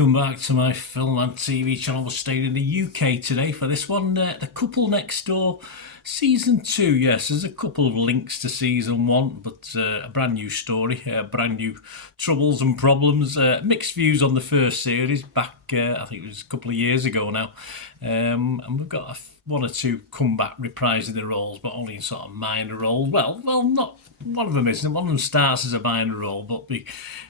Welcome back to my film and TV channel. We're staying in the UK today for this one, The Couple Next Door Season 2. Yes, there's a couple of links to Season 1, but a brand new story, brand new troubles and problems. Mixed views on the first series back, I think it was a couple of years ago now. And we've got one or two comeback reprising the roles, but only in sort of minor roles. Well, not one of them isn't. One of them starts as a minor role, but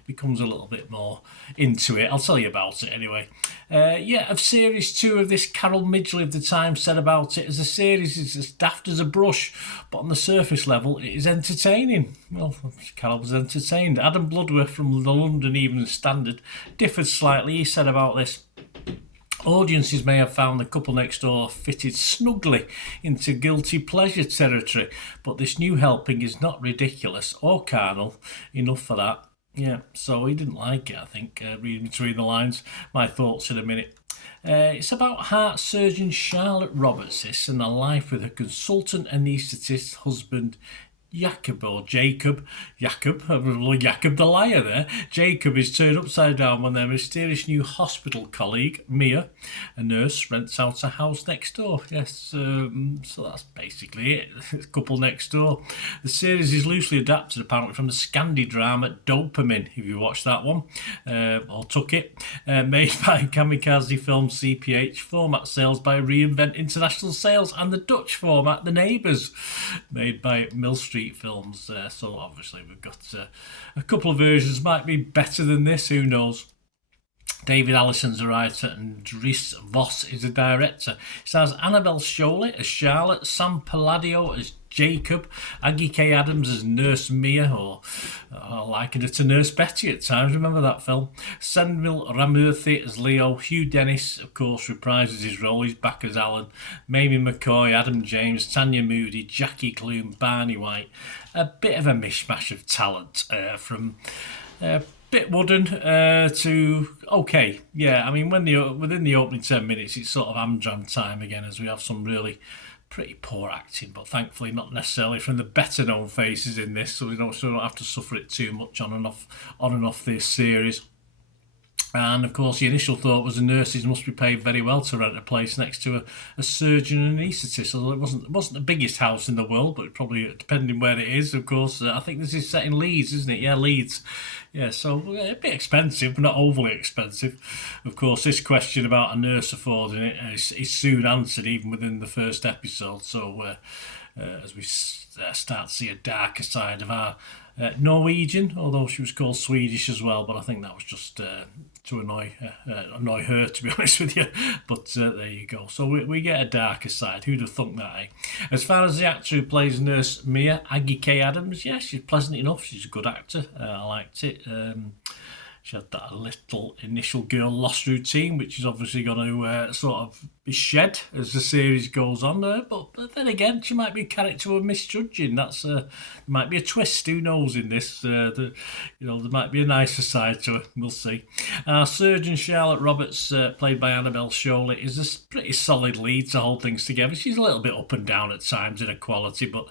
becomes a little bit more into it. I'll tell you about it anyway. Of Series 2 of this, Carol Midgley of The Times said about it, as a series is as daft as a brush, but on the surface level it is entertaining. Well, Carol was entertained. Adam Bloodworth from the London Evening Standard differed slightly. He said about this: audiences may have found The Couple Next Door fitted snugly into guilty pleasure territory, but this new helping is not ridiculous or carnal enough for that. Yeah, so he didn't like it, I think, reading between the lines. My thoughts in a minute. It's about heart surgeon Charlotte Roberts and a life with her consultant anaesthetist husband Jacob the liar there. Jacob is turned upside down when their mysterious new hospital colleague, Mia, a nurse, rents out a house next door. Yes, so that's basically it. Couple Next Door. The series is loosely adapted apparently from the Scandi drama Dopamine, if you watched that one, or took it, made by Kamikaze Film CPH, format sales by Reinvent International Sales, and the Dutch format The Neighbours, made by Mill Street Films. So obviously we've got a couple of versions, might be better than this, who knows. David Allison's a writer and Dries Vos is a director. It stars Annabelle Sholey as Charlotte, Sam Palladio as Jacob, Aggie K. Adams as Nurse Mia, or I likened her to Nurse Betty at times, remember that film? Senville Ramurthy as Leo, Hugh Dennis, of course, reprises his role, he's back as Alan, Mamie McCoy, Adam James, Tanya Moody, Jackie Clune, Barney White. A bit of a mishmash of talent from bit wooden to okay. Yeah, I mean, within the opening 10 minutes, it's sort of Amdram time again, as we have some really pretty poor acting, but thankfully not necessarily from the better known faces in this, so we don't have to suffer it too much on and off this series. And of course, the initial thought was the nurses must be paid very well to rent a place next to a surgeon and anaesthetist. Although it wasn't the biggest house in the world, but probably depending where it is. Of course, I think this is set in Leeds, isn't it? Yeah, Leeds. Yeah, so a bit expensive, but not overly expensive. Of course, this question about a nurse affording it is soon answered, even within the first episode. So as we start to see a darker side of our Norwegian, although she was called Swedish as well, but I think that was just to annoy her, to be honest with you. But there you go. So we get a darker side. Who'd have thunk that, eh? As far as the actor who plays Nurse Mia, Aggie K. Adams, yeah, she's pleasant enough. She's a good actor. I liked it. She had that little initial girl lost routine, which is obviously going to sort of be shed as the series goes on. But then again, she might be a character we're misjudging. There might be a twist. Who knows in this? There might be a nicer side to her. We'll see. Our surgeon Charlotte Roberts, played by Annabelle Sholey, is a pretty solid lead to hold things together. She's a little bit up and down at times in her quality, but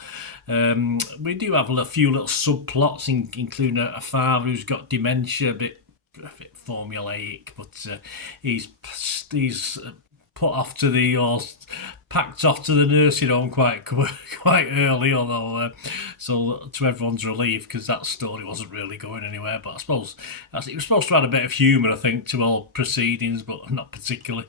we do have a few little subplots, including a father who's got dementia, a bit formulaic, but he's put off to or packed off to the nursing home quite early, although so to everyone's relief, because that story wasn't really going anywhere. But I suppose it was supposed to add a bit of humour, I think, to all proceedings, but not particularly.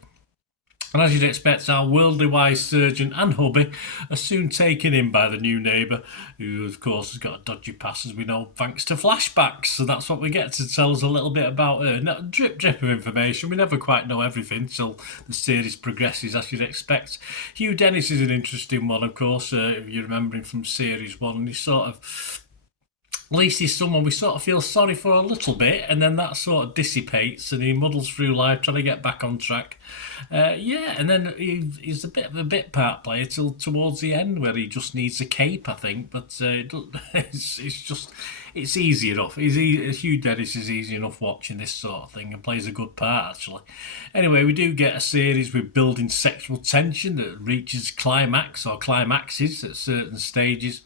And as you'd expect, our worldly wise surgeon and hubby are soon taken in by the new neighbour, who, of course, has got a dodgy past, as we know, thanks to flashbacks. So that's what we get to tell us a little bit about her. Now, drip of information. We never quite know everything till the series progresses, as you'd expect. Hugh Dennis is an interesting one, of course, if you remember him from Series 1. And he's sort of... At least he's someone we sort of feel sorry for a little bit, and then that sort of dissipates and he muddles through life trying to get back on track. And then he's a bit of a bit part player till towards the end, where he just needs a cape, I think. But it's easy enough. Hugh Dennis is easy enough watching this sort of thing and plays a good part, actually. Anyway, we do get a series with building sexual tension that reaches climaxes at certain stages.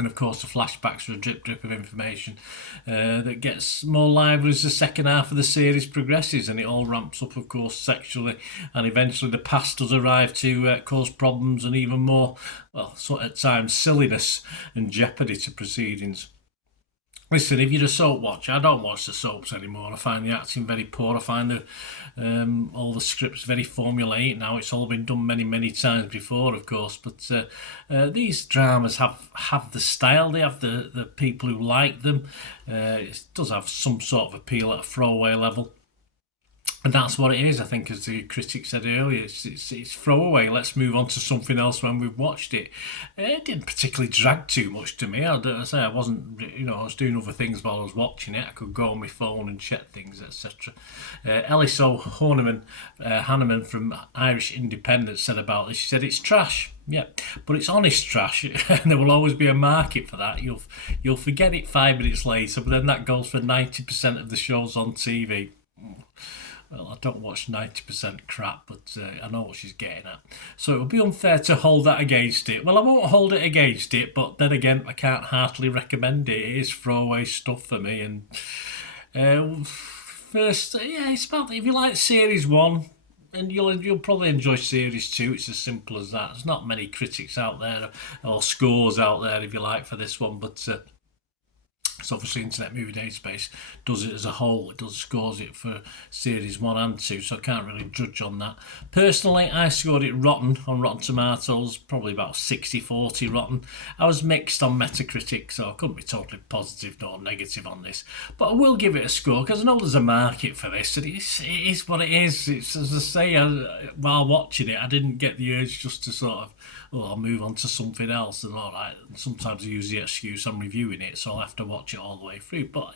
And of course, the flashbacks are a drip of information that gets more lively as the second half of the series progresses, and it all ramps up, of course, sexually, and eventually the past does arrive to cause problems and even more, well, sort of at times, silliness and jeopardy to proceedings. Listen, if you're a soap watcher, I don't watch the soaps anymore. I find the acting very poor. I find all the scripts very formulaic now. It's all been done many times before, of course. But these dramas have the style. They have the people who like them. It does have some sort of appeal at a throwaway level. And that's what it is, I think, as the critic said earlier. It's throwaway. Let's move on to something else when we've watched it. It didn't particularly drag too much to me. I wasn't, I was doing other things while I was watching it. I could go on my phone and check things, etc. Ellis Hanneman from Irish Independent said about this. She said it's trash. Yeah, but it's honest trash, and there will always be a market for that. You'll forget it 5 minutes later, but then that goes for 90% of the shows on TV. Well, I don't watch 90% crap, but I know what she's getting at. So it would be unfair to hold that against it. Well, I won't hold it against it, but then again, I can't heartily recommend it. It is throwaway stuff for me. And first, it's about, if you like Series 1, and you'll probably enjoy Series 2. It's as simple as that. There's not many critics out there, or scores out there, if you like, for this one, but... So obviously Internet Movie Database does it as a whole. It does scores it for Series 1 and 2, so I can't really judge on that. Personally, I scored it rotten on Rotten Tomatoes, probably about 60-40 rotten. I was mixed on Metacritic, so I couldn't be totally positive nor negative on this. But I will give it a score, because I know there's a market for this, and it is what it is. It's, as I say, while watching it, I didn't get the urge just to sort of, I'll move on to something else, and all right. And sometimes I use the excuse I'm reviewing it, so I'll have to watch it all the way through. But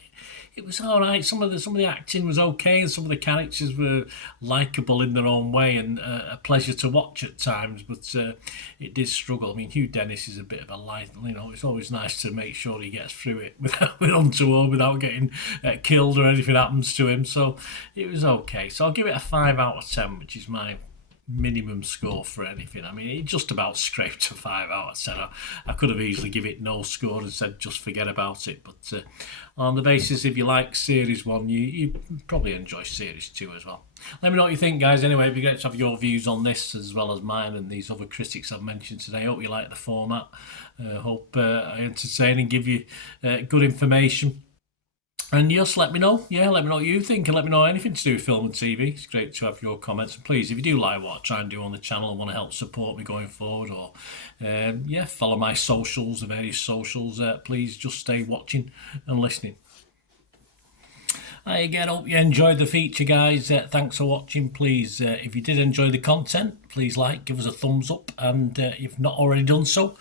it was all right. Some of the acting was okay, and some of the characters were likeable in their own way, and a pleasure to watch at times. But it did struggle. I mean, Hugh Dennis is a bit of a light. It's always nice to make sure he gets through it without getting killed or anything happens to him. So it was okay. So I'll give it a 5 out of 10, which is my minimum score for anything. I mean, it just about scraped a 5 out of 10. I could have easily give it no score and said just forget about it, but on the basis if you like Series 1, you probably enjoy Series 2 as well. Let me know what you think, guys. Anyway, it'd be great to have your views on this as well as mine and these other critics I've mentioned today. Hope you like the format. Hope I entertain and give you good information. And just let me know. Let me know what you think, and let me know anything to do with film and TV. It's great to have your comments. And please, if you do like what I try and do on the channel and want to help support me going forward, or follow my socials, the various socials, please just stay watching and listening. Again, hope you enjoyed the feature, guys. Thanks for watching. Please, if you did enjoy the content, please give us a thumbs up, and if you've not already done so,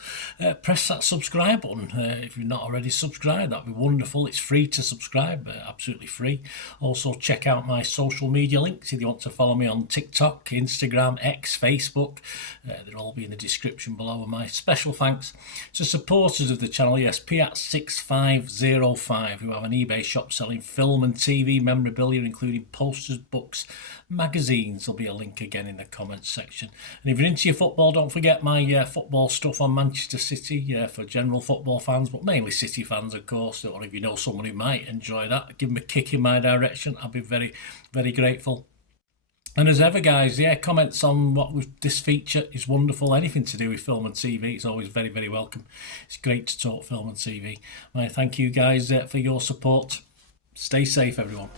press that subscribe button. If you're not already subscribed, that'd be wonderful. It's free to subscribe, absolutely free. Also, check out my social media links if you want to follow me on TikTok, Instagram, X, Facebook. They'll all be in the description below. And my special thanks to supporters of the channel, Piat6505, who have an eBay shop selling film and TV memorabilia, including posters, books, magazines. There'll be a link again in the comments section. And if you're into your football, don't forget my football stuff on Manchester City for general football fans, but mainly City fans, of course. Or if you know someone who might enjoy that, give them a kick in my direction. I'll be very, very grateful. And as ever, guys, comments on this feature is wonderful. Anything to do with film and TV is always very, very welcome. It's great to talk film and TV. I thank you guys for your support. Stay safe, everyone.